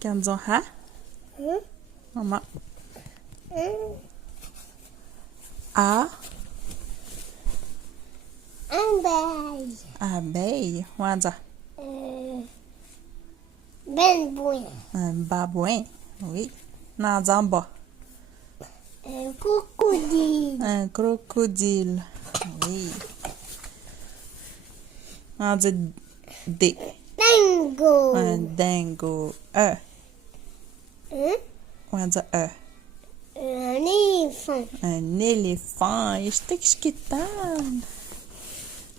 Disons ha. Maman. A. Abeille. Abeille. Wanza. Babouin. Un babouin. Oui. Nazamba. Crocodile. Un crocodile. Oui. On dit D. Dingo. Un dingo. E. On dit E. Un éléphant. Un éléphant. Ishtikshkitan.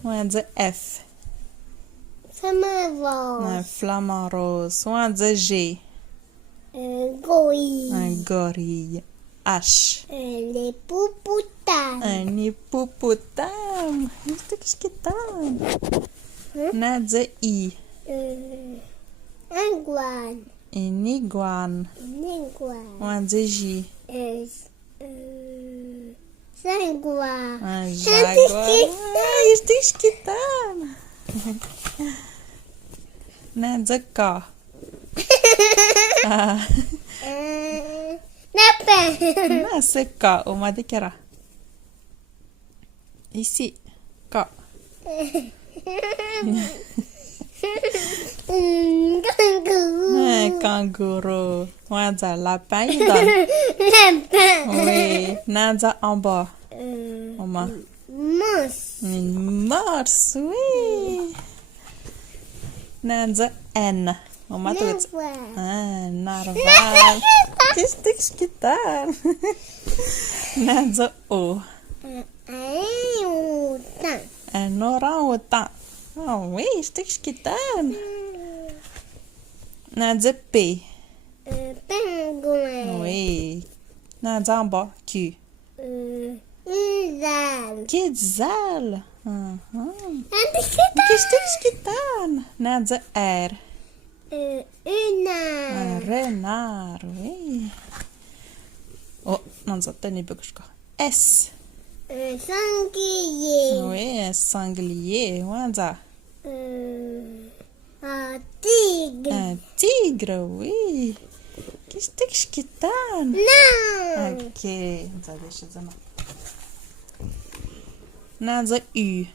On dit F. Flamand. Un flamand rose. On dit G. Gorille. Un gorille. H. Les poupoutanes. Un hippopotame. Ishtikshkitan. On dit I. Iguane. Une iguane. Iguane. On dit J. Jaguar. Un jaguar. Ishtikshkitan. On dit K. Ah. Lapin. Non, c'est K. On m'a dit Kara. Ici. K. Kangourou. Un kangourou. Wanza, lapin, il donne. Lapin. Oui. Nanza en bas. Maman. Mousse. Une morse, oui. Nanza N. Maman, tu vet. Ah, narval. Ishtikshkitan. Nanza O. Outan. Un orang-outan. Oh oui, ishtikshkitan. Nanza P. Pingouin. Oui. Nanza en bas. Q. Isal. Quetzal. Ishtikshkitan. Ishtikshkitan. Nanza R. Un Una. renard, oui. Oh, Nanza Tanibukushka. S. Sanglier. Oui, un sanglier. Wanza. Un tigre. Un tigre, oui. Ishtikshkitan. Non. Ok. Nanza Deshizama. Nanza U.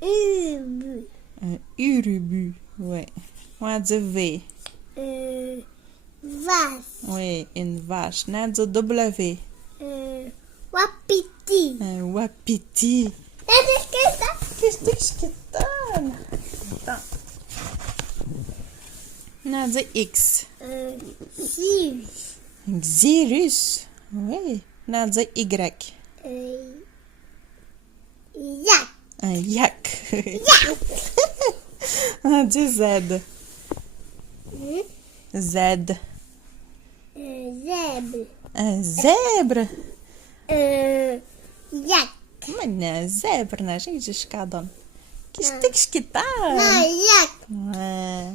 Ubu. Un urubu, oui. Nanza V. Vache. Oui, une vache. Nanza W. Wapiti. Un wapiti. Ishtikshkitan. Attends. Nanza X. Six. Xyrus. Oui. Nanza Y. Yak. Un yak. Nanza Z. Z. Zèbre. Un zèbre. Yak. Mano, zebra, né? Gente, escadão. Que esticar. Não, yak. É.